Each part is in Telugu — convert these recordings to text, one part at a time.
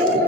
Oh.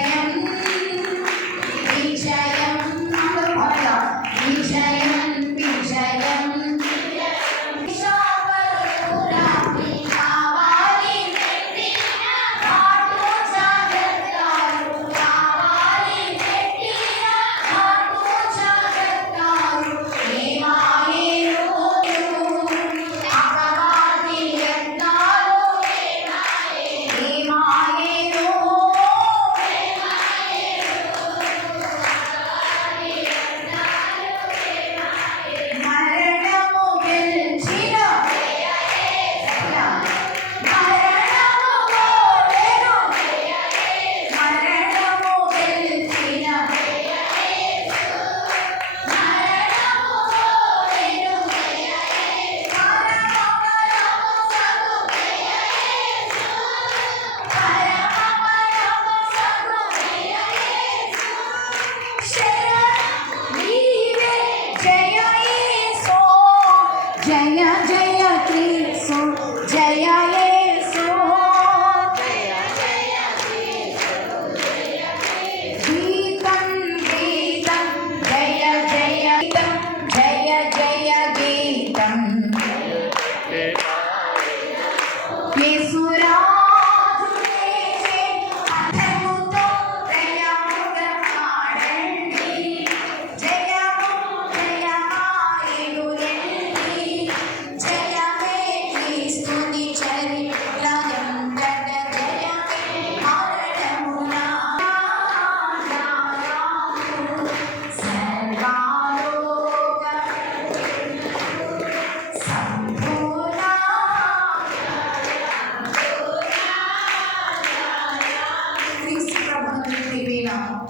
ప్రియమైన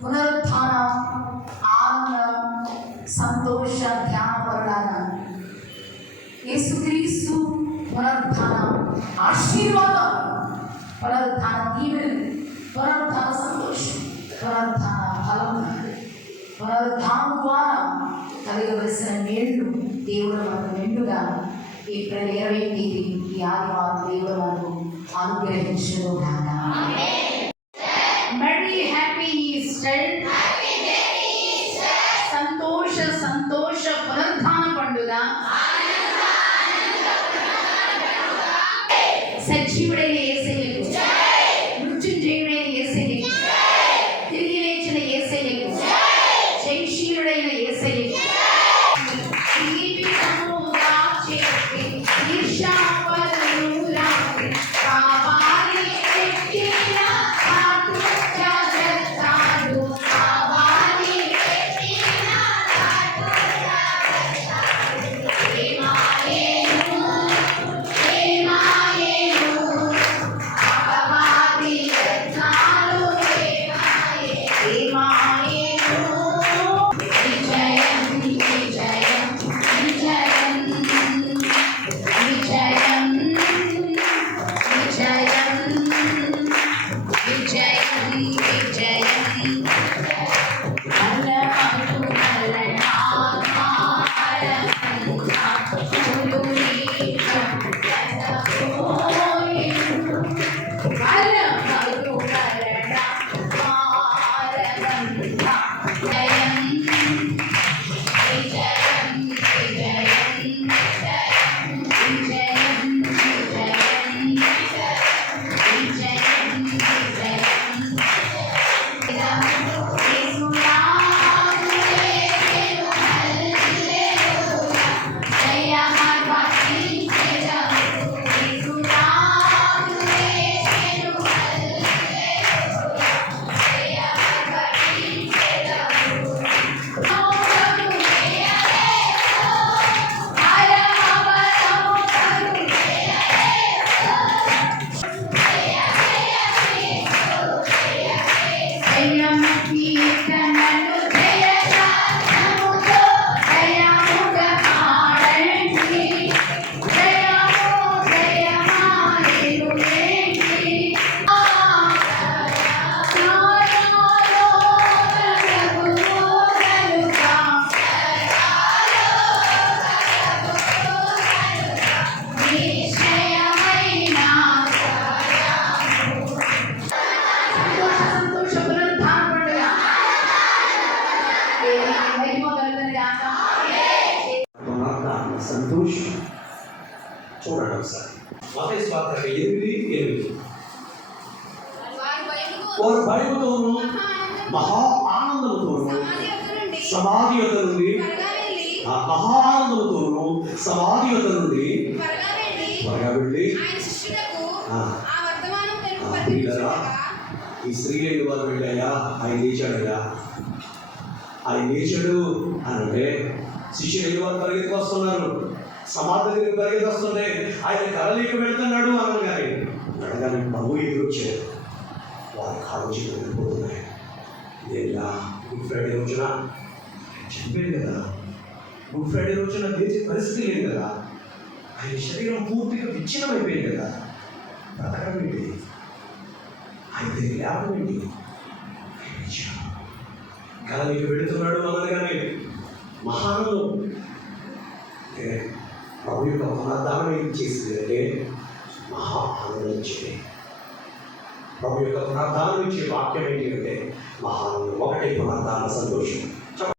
పునరుత్థాన ఆనంద సంతోష ధ్యానపరులాన యేసుక్రీస్తు పునరుత్థాన ఆశీర్వాదం. పునరుత్థాన దీవెనలు పునరుత్థాన సంతోషం పునరుత్థాన ఫలం పునరుద్ధానం ద్వారా కలగవలసిన మేళ్ళు దేవుడు మనకు మెండుగా ఏప్రిల్ ఇరవై తేదీ ఈ ఆదివారం దేవుడు మనకు అనుగ్రహించను పునరుద్ధాన చూడండి ఒకసారి. మతేసు వార్త ఎనిమిది ఎనిమిది. వారు భయముతోను మహా ఆనందముతోను సమాధి యొక్క నుండి మహా ఆనందముతోను సమాధి యొక్క నుండి త్వరగా వెళ్ళి ఈ స్త్రీ లేని వారు వెళ్ళాయా? ఆయన లేచాడయ్యా. ఆయన లేచాడు అని అంటే శిష్యులు వారు పరిగెత్తుకు వస్తున్నారు? సమాధి దగ్గరికి పరిగెత్తి ఆయన కలలీకి వెళ్తున్నాడు అనగానే నడగానే ప్రభు ఎదురొచ్చాడు వారి కాళ్ళు వెళ్ళిపోతున్నాయి. ఇదేలా గుడ్ ఫ్రైడే రోజున? చెప్పాను కదా. గుడ్ ఫ్రైడే రోజున లేచే పరిస్థితి లేదు కదా. ఆయన శరీరం పూర్తిగా విచ్ఛిన్నం అయిపోయింది కదా. బ్రతకడం ఏంటి? అయితే లేవడం ఏంటి? కళ గలనికి వెళుతున్నాడు అనగానే మహానందం ఏ, ప్రభు యొక్క పునరుద్ధానం ఏం చేసింది అంటే మహా ఆనందం ప్రభు యొక్క పునరుద్ధానం ఇచ్చే వాక్యం ఏంటి అంటే మహానందం ఒకటే పునరుద్ధాన సంతోషం.